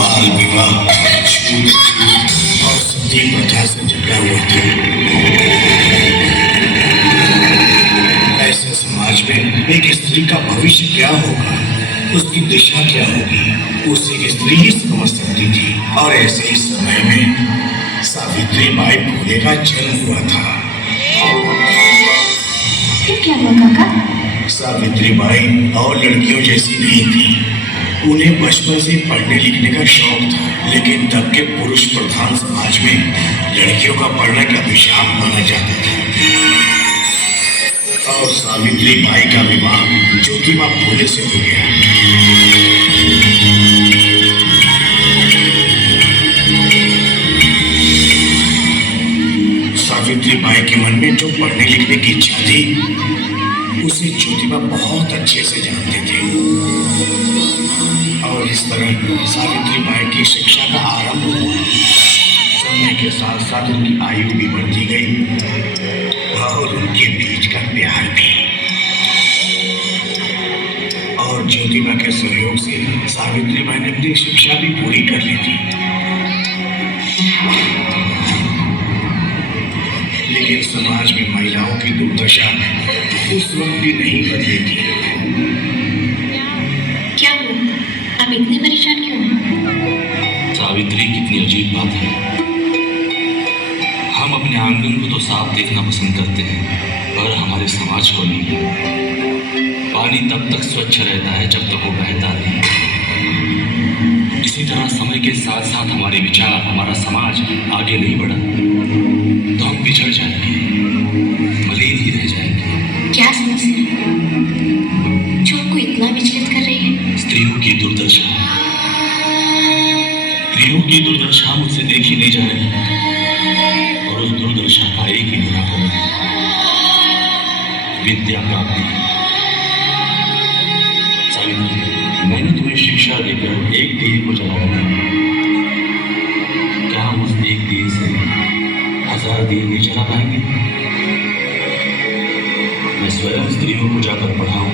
बाल विवाह, छूत और सती प्रथा से जकड़ा हुआ था। ऐसे समाज में एक स्त्री का भविष्य क्या होगा, उसकी दिशा क्या होगी, उसे स्त्री ही समझ सकती थी। और ऐसे ही समय में सावित्री बाई फुले का जन्म हुआ था। फिर क्या हुआ काका? सावित्री बाई और लड़कियों जैसी नहीं थी। उन्हें बचपन से पढ़ने लिखने का शौक था, लेकिन तब के पुरुष प्रधान समाज में लड़कियों का पढ़ना एक अभिशाप माना जाता था। और सावित्री बाई का विवाह ज्योतिबा फुले से हो गया। सावित्री बाई के मन में जो पढ़ने लिखने की इच्छा थी, उसे ज्योतिबा बहुत अच्छे से जानते थे। और इस तरह सावित्री बाई की शिक्षा का आरंभ हुआ। समय के साथ साथ उनकी आयु भी बढ़ती गई और उनके बीच का प्यार भी। और ज्योतिबा के सहयोग से सावित्री बाई ने अपनी शिक्षा भी पूरी कर ली थी। लेकिन समाज में महिलाओं की दुर्दशा उस वक्त भी नहीं बदली थी। क्या हुआ? आप इतने परेशान क्यों हैं? सावित्री, कितनी अजीब बात है। हम अपने आंगन को तो साफ देखना पसंद करते हैं, पर हमारे समाज को नहीं। पानी तब तक स्वच्छ रहता है जब तक वो बहता नहीं। इसी तरह समय के साथ साथ हमारे विचार, हमारा समाज आगे नहीं बढ़ा तो हम पिछड़ जाएंगे, मलिन ही रह जाएंगे। क्या समस्या है जो आपको इतना विचलित कर रही है? स्त्रियों की दुर्दशा। स्त्रियों की दुर्दशा मुझसे देखी नहीं जा रही, और उस दुर्दशा का एक ही निराकरण है, विद्या प्राप्ति। सावित्री, मैंने तुम्हें शिक्षा देकर एक दिए को जलाया। क्या हम उस एक दिए से 1000 दिए नहीं जला पाएंगे? मैं स्वयं स्त्रियों को जाकर पढ़ाऊं,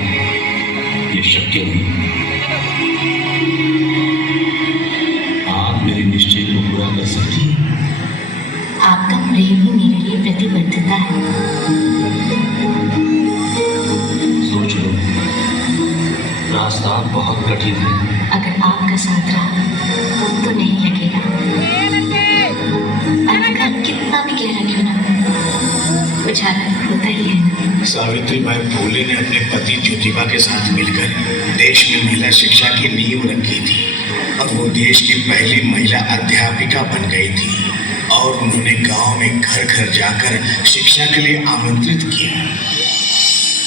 ये शक्य नहीं। आप मेरे निश्चय को पूरा कर सकती हैं? आपका प्रेम ही मेरे लिए प्रतिबद्धता है। सोच लो, रास्ता बहुत कठिन है। अगर आपका साथ रहा तो नहीं लगेगा। अंधकार कितना भी गहरा क्यों ना हो, उजाला होता ही है। सावित्री बाई फुले ने अपने पति ज्योतिबा के साथ मिलकर देश में महिला शिक्षा की नींव रखी थी। और वो देश की पहली महिला अध्यापिका बन गई थी। और उन्होंने गांव में घर घर जाकर शिक्षा के लिए आमंत्रित किया।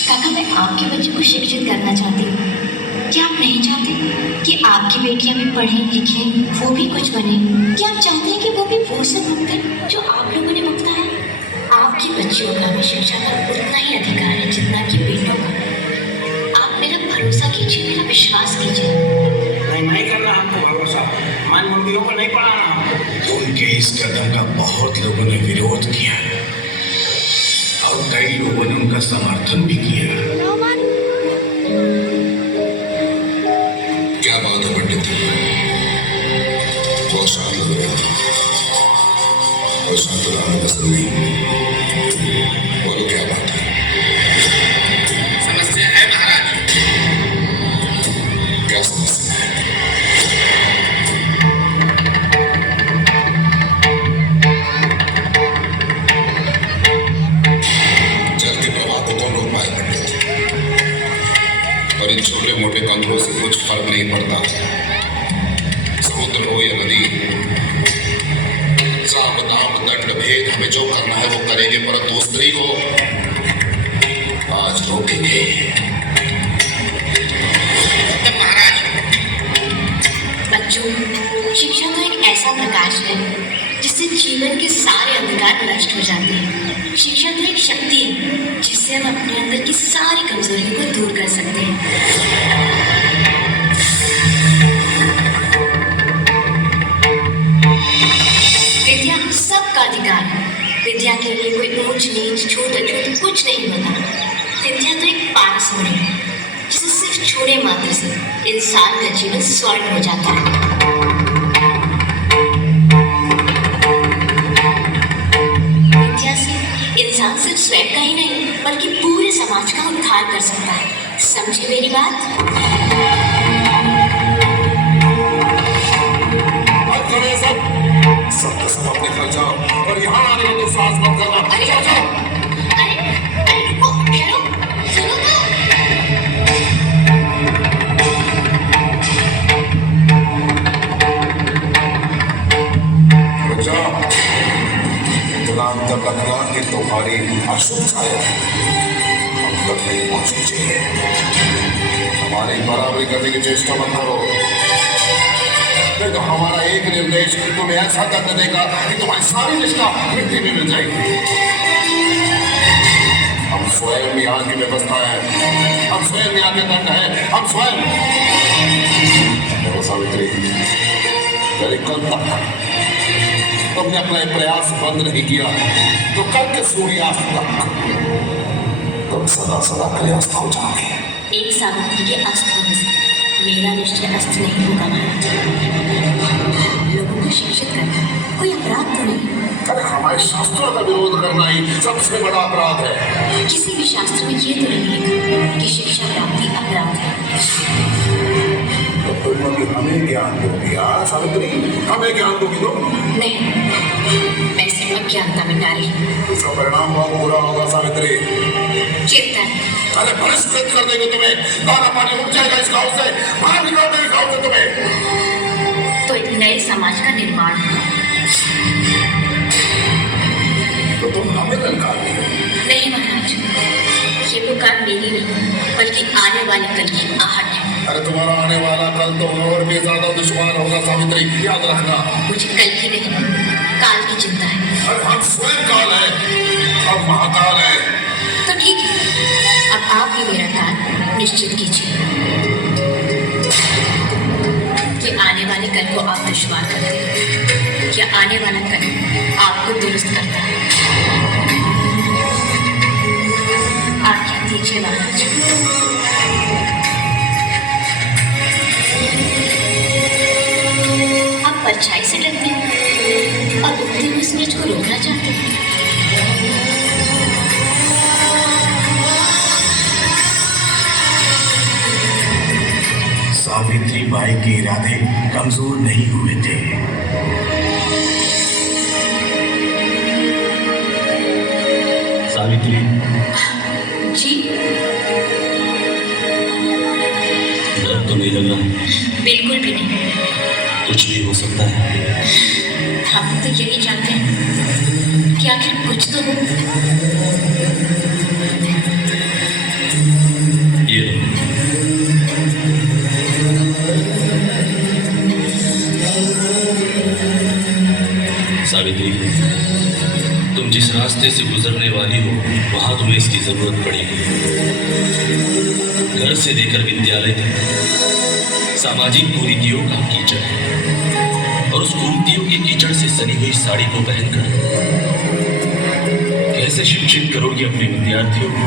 काका, मैं आपके बच्चे को शिक्षित करना चाहती हूँ। क्या आप नहीं चाहते कि आपकी बेटियां भी पढ़ें लिखें, वो भी कुछ बने? क्या आप चाहते हैं कि वो भी वो सब भुगतें जो आप लोगों ने भुगता है? आपकी बच्चियों का भी शिक्षा का उतना ही अधिकार है जितना कि बेटों का। आप मेरा भरोसा कीजिए, मेरा विश्वास कीजिए। नहीं करना आपको भरोसा, हमारी मम्मियों को नहीं पढ़ाना आपको। उनके इस कदम का बहुत लोगों ने विरोध किया और कई लोगों ने उनका समर्थन भी किया। क्या बात है पंडित जी? बहुत शांत लग रहा है और शांत रहना पसंद नहीं। बोलो क्या बात है? समस्या है महाराज। क्या समस्या है? जल के प्रवाह को कौन रोक पाए पंडित? और इन छोटे मोटे तंत्रों से कुछ फर्क नहीं पड़ता। समुद्र हो या नदी, साप दाम दंड भेद, हमें जो करना है वो करेंगे, परंतु स्त्री को आज रोकेंगे। महाराज, बच्चों, शिक्षा तो एक ऐसा प्रकाश है जिससे जीवन के सारे अंधकार नष्ट हो जाते हैं। शिक्षा तो एक शक्ति है जिससे हम अपने अंदर की सारी कमजोरियों को दूर कर सकते हैं। विद्या सबका अधिकार है। विद्या के लिए कोई ऊंच नीच छूट अछूत कुछ नहीं होता। विद्या तो एक पारसमणि है जिसे सिर्फ छूने मात्र से इंसान का जीवन स्वर्ग हो जाता है। इंसान सिर्फ स्वयं का ही नहीं बल्कि पूरे समाज का उद्धार कर सकता है। समझे मेरी बात? सब अपने घर जाओ और यहाँ आने में तो साहस मत करना। अरे जाओ जाओ। अरे रुको, ठहरो, सुनो तो। जाओ इतना अंतर रखना कि तुम्हारी अशुभ छाया हम तक नहीं पहुंचनी चाहिए। हमारी बराबरी करने की चेष्टा मत करो, नहीं तो हमारा एक निर्देश तुम्हें ऐसा दंड देगा कि तुम्हारी सारी निष्ठा मिट्टी में मिल जाएगी। हम स्वयं यहाँ की व्यवस्था है, हम स्वयं यहाँ के दंड है, हम स्वयं। देखो सावित्री, यदि कल तक तुमने अपना प्रयास बंद नहीं किया तो कल के सूर्यास्त तक तुम सदा सदा के लिए अस्त हो जाओगे। एक सावित्री के अस्त होने से मेरा निश्चय अस्त नहीं होगा महाराज। लोगों को शिक्षित करना कोई अपराध तो नहीं। अरे हमारे शास्त्रों का विरोध करना ही सबसे बड़ा अपराध है। किसी भी शास्त्र में ये तो नहीं लिखा कि शिक्षा प्राप्ति अपराध है। तो तुम अभी हमें ज्ञान दोगी सावित्री, हमें ज्ञान दोगी तो? नहीं, मैं सिर्फ अज्ञानता मिटा रही हूँ। उसका परिणाम बहुत बुरा होगा सावित्री। चिंता नहीं। अरे बहिष्कृत कर देंगे तुम्हें, दाना पानी उठ जाएगा इस गांव से, बाहर निकाल देंगे गांव से तुम्हें। तो एक नए समाज का निर्माण होगा। तो तुम हमें ललकार रही हो? नहीं महाराज, ये पुकार मेरी नहीं बल्कि आने वाले कल की आहट है। अरे तुम्हारा आने वाला कल तो और भी ज्यादा दुश्वार होगा सावित्री, याद रखना। मुझे कल की नहीं काल की चिंता है। अरे हम स्वयं काल है, हम महाकाल है। तो ठीक है, अब आप ही मेरा काल निश्चित कीजिए कि आने वाले कल को आप दुश्वार करते हैं या आने वाला कल आपको दुरुस्त करता है। आज्ञा दीजिए महाराज। आप परछाई से डरते हैं और उगते हुए सूरज को रोकना चाहते हैं। सावित्री बाई के इरादे कमजोर नहीं हुए थे। सावित्री जी डर तो नहीं लग रहा? बिल्कुल भी नहीं। कुछ भी हो सकता है। हम तो यही चाहते हैं कि आखिर कुछ तो हो। ये लो। सावित्री, तुम जिस रास्ते से गुजरने वाली हो वहां तुम्हें इसकी जरूरत पड़ेगी। घर से लेकर विद्यालय तक सामाजिक कुरीतियों का कीचड़ है और उस कुरीतियों के कीचड़ से सनी हुई साड़ी को पहनकर कैसे शिक्षित करोगी अपने विद्यार्थियों को?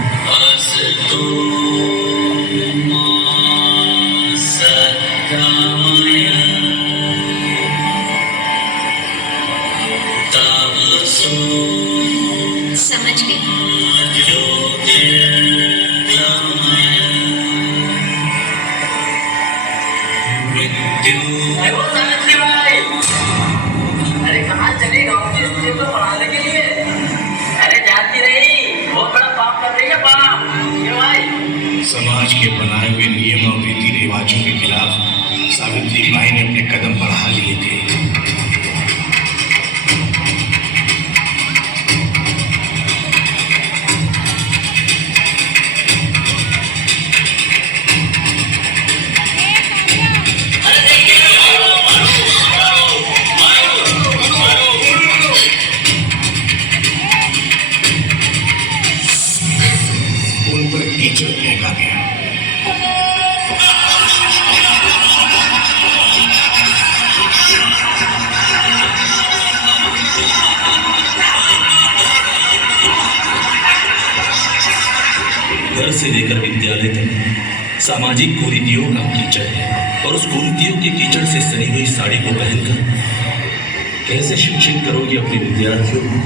समझ गई। अरे कहाँ चली ऑफिस को पढ़ाने के लिए? अरे जाती रही, बहुत बड़ा पाप कर रही है बाप। ये भाई समाज के बनाए हुए नियम और रीति रिवाजों के खिलाफ सावित्री बाई ने अपने कदम बढ़ा लिए थे। उन पर कीचड़ फेंका गया। घर से लेकर विद्यालय तक सामाजिक कुरीतियों का कीचड़ है और उस कुरीतियों के कीचड़ से सनी हुई साड़ी को पहनकर कैसे शिक्षित करोगी अपने विद्यार्थियों को?